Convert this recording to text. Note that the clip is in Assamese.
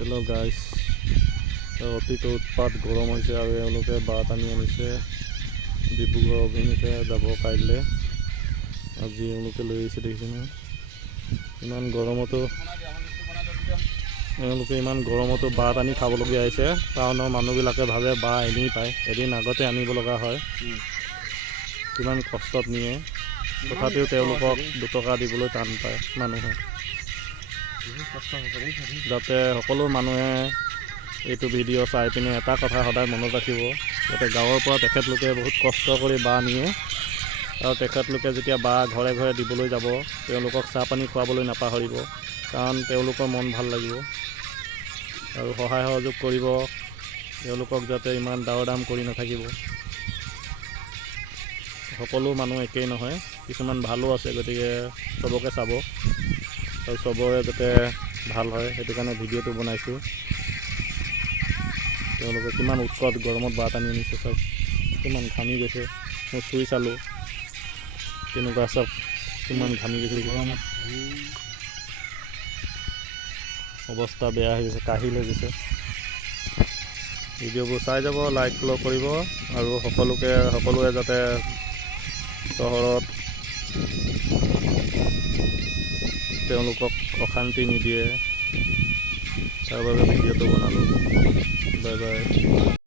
হেল্ল' গাইজ, অতিটো উৎপাত গৰম হৈছে আৰু এওঁলোকে বাট আনি আনিছে ডিব্ৰুগড় অভিমুখে যাব কাইলৈ। আজি এওঁলোকে লৈ আহিছে দেখিছেনে। ইমান গৰমতো বাট আনি খাবলগীয়া হৈছে। টাউনৰ মানুহবিলাকে ভাবে বা এনেই পায়, এদিন আগতে আনিব লগা হয়। কিমান কষ্টত নিয়ে, তথাপিও তেওঁলোকক 2 টকা দিবলৈ টান পায় মানুহে। যাতে সকলো মানুহে এইটো ভিডিঅ' চাই পিনে এটা কথা সদায় মনত ৰাখিব, যাতে গাঁৱৰ পৰা তেখেতলোকে বহুত কষ্ট কৰি বাঁহ নিয়ে আৰু তেখেতলোকে যেতিয়া বাঁহ ঘৰে ঘৰে দিবলৈ যাব, তেওঁলোকক চাহ পানী খুৱাবলৈ নাপাহৰিব, কাৰণ তেওঁলোকৰ মন ভাল লাগিব আৰু সহায় সহযোগ কৰিব। তেওঁলোকক যাতে ইমান দাও দাম কৰি নাথাকিব। সকলো মানুহ একেই নহয়, কিছুমান ভালো আছে, গতিকে চবকে চাব আৰু চবৰে যাতে ভাল হয়, সেইটো কাৰণে ভিডিঅ'টো বনাইছোঁ। তেওঁলোকে কিমান উৎকট গৰমত বাট আনি আনিছে, চব কিমান ঘামি গৈছে। মই চুই চালোঁ তেনেকুৱা, চব কিমান ঘামি গৈছে, অৱস্থা বেয়া হৈ গৈছে, কাহিল হৈ গৈছে। ভিডিঅ'বোৰ চাই যাব, লাইক কৰিব আৰু সকলোৱে যাতে চহৰত তেওঁলোকক অশান্তি নিদিয়ে, তাৰ বাবে ভিডিঅ'টো বনালোঁ। Bye bye.